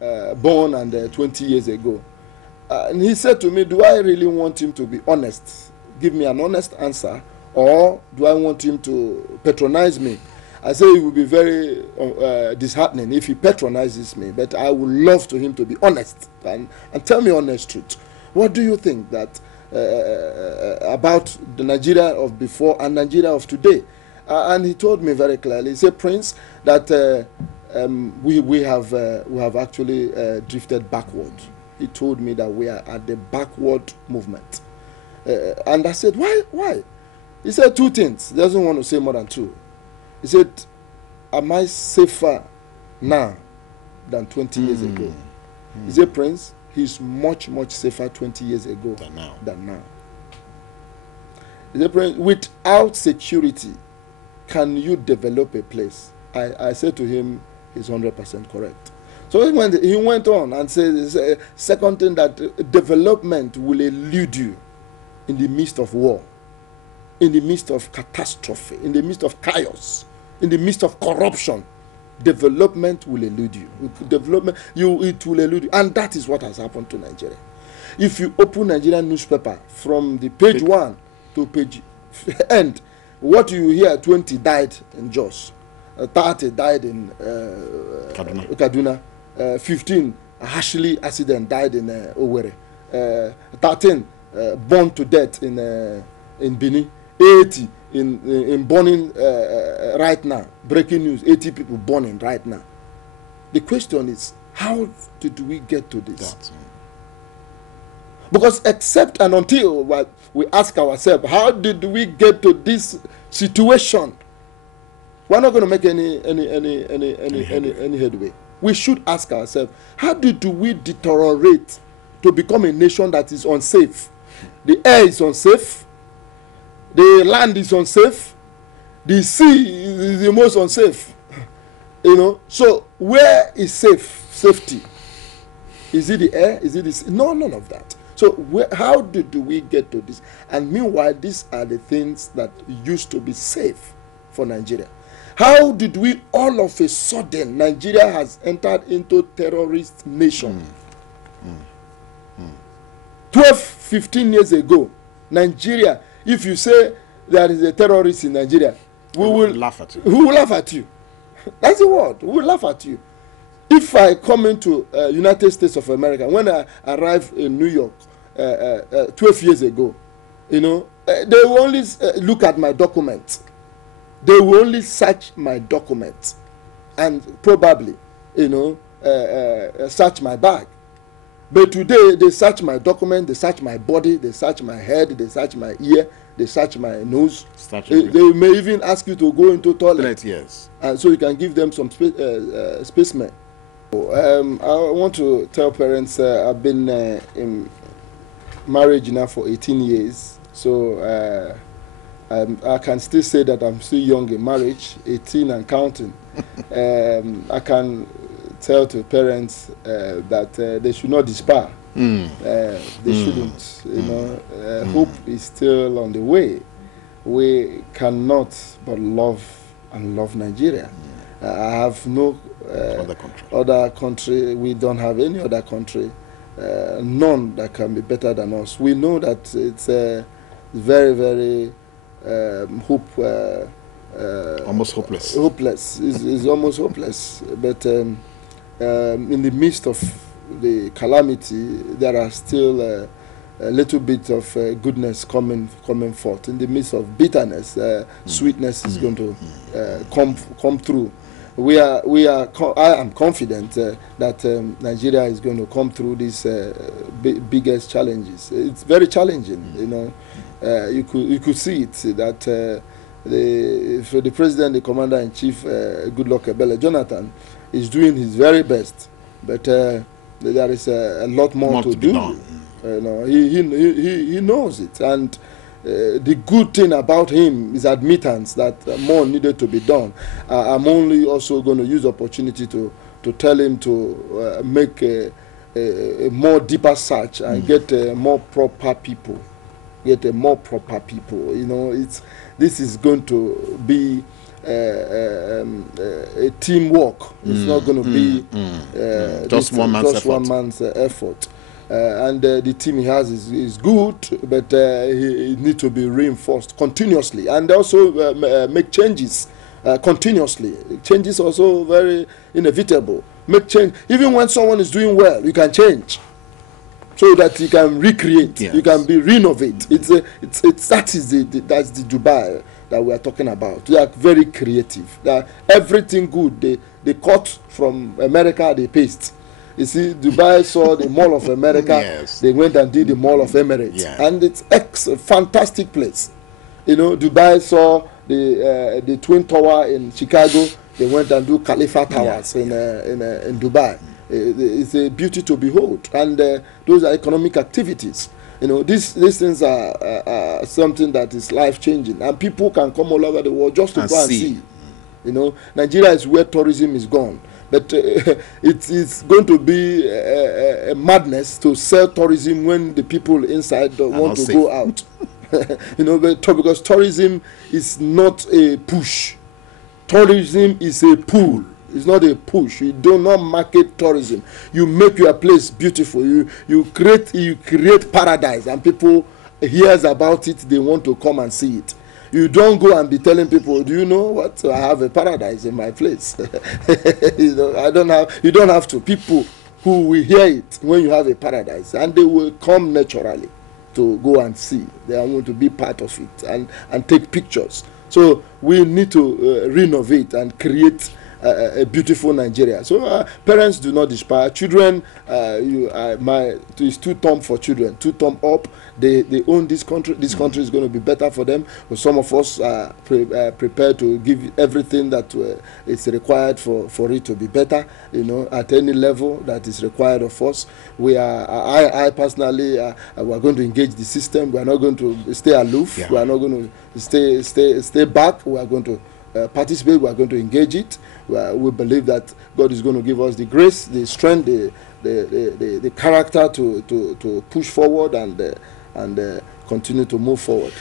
born and 20 years ago. And he said to me, do I really want him to be honest? Give me an honest answer, or do I want him to patronize me? I say it would be very disheartening if he patronizes me, but I would love to him to be honest and tell me honest truth. What do you think that about the Nigeria of before and Nigeria of today? And he told me very clearly, he said, Prince, that we have actually drifted backward. He told me that we are at the backward movement. And I said, why? He said two things. He doesn't want to say more than two. He said, am I safer now than 20 years ago? He said, Prince, he's much, much safer 20 years ago than now. He said, Prince, without security, can you develop a place? I said to him, he's 100% correct. So he went on and said, second thing, that development will elude you in the midst of war, in the midst of catastrophe, in the midst of chaos, in the midst of corruption. Development will elude you. It will elude you. And that is what has happened to Nigeria. If you open Nigerian newspaper from the page 1 to page end, what you hear, 20 died in Jos, 30 died in Kaduna, 15 harshly accident died in Owerri, 13 burned to death in Benin, 80 in burning right now. Breaking news, 80 people burning right now. The question is, how did we get to this? Because except and until we ask ourselves, how did we get to this situation? We're not going to make any headway. We should ask ourselves, how did we deteriorate to become a nation that is unsafe? The air is unsafe. The land is unsafe. The sea is the most unsafe. So where is safety? Is it the air? Is it the sea? No, none of that. So how did we get to this? And meanwhile, these are the things that used to be safe for Nigeria. How did we all of a sudden, Nigeria has entered into terrorist nation? 12, 15 years ago, Nigeria, if you say there is a terrorist in Nigeria, we will laugh at you. We will laugh at you. That's the word. We will laugh at you. If I come into United States of America, when I arrived in New York 12 years ago, they will only look at my documents. They will only search my documents and probably, search my bag. But today, they search my document, they search my body, they search my head, they search my ear, they search my nose. They may even ask you to go into toilet. Yes. And so you can give them some specimen. I want to tell parents I've been in marriage now for 18 years. So I can still say that I'm still young in marriage, 18 and counting. I can tell to parents that they should not despair. They shouldn't. Hope is still on the way. We cannot but love Nigeria. I have no other country. We don't have any other country, none that can be better than us. We know that it's very, very almost hopeless. Hopeless is almost hopeless. But in the midst of the calamity, there are still a little bit of goodness coming forth. In the midst of bitterness, sweetness is going to come through. I am confident that Nigeria is going to come through these biggest challenges. It's very challenging, You could see it that for the president, the commander-in-chief, Goodluck Ebele Jonathan, is doing his very best, but there is a lot more to do. He knows it, and the good thing about him is admittance that more needed to be done. I'm only also going to use the opportunity to tell him to make a more deeper search and get more proper people. This is going to be a teamwork. It's not going to be just one man's effort. And the team he has is good, but he needs to be reinforced continuously, and also make changes continuously. Change is also very inevitable. Make change even when someone is doing well. You can change so that you can recreate. Yes. You can be renovate. That's the Dubai that we are talking about. They are very creative. That everything good they cut from America, they paste. You see, Dubai saw the Mall of America. Yes. They went and did the Mall of Emirates, yeah. and it's a fantastic place. You know, Dubai saw the Twin Tower in Chicago. They went and do Khalifa Towers in Dubai. It's a beauty to behold, and those are economic activities. You know, these things are something that is life changing, and people can come all over the world just to go and see. You know, Nigeria is where tourism is gone. But it's going to be a madness to sell tourism when the people inside don't want to go out. You know, because tourism is not a push. Tourism is a pull. It's not a push. You do not market tourism. You make your place beautiful. You create paradise, and people hears about it. They want to come and see it. You don't go and be telling people, do you know what? I have a paradise in my place. You know, you don't have to. People who will hear it when you have a paradise, and they will come naturally to go and see. They want to be part of it and take pictures. So we need to renovate and create a beautiful Nigeria. So parents do not despair. Children, it's 2 thumbs for children, 2 thumbs up. They own this country. This country is going to be better for them. But some of us are prepared to give everything that is required for it to be better. You know, at any level that is required of us. I personally, we are going to engage the system. We are not going to stay aloof. Yeah. We are not going to stay back. We are going to participate. We are going to engage it. We believe that God is going to give us the grace, the strength, the character to push forward and continue to move forward.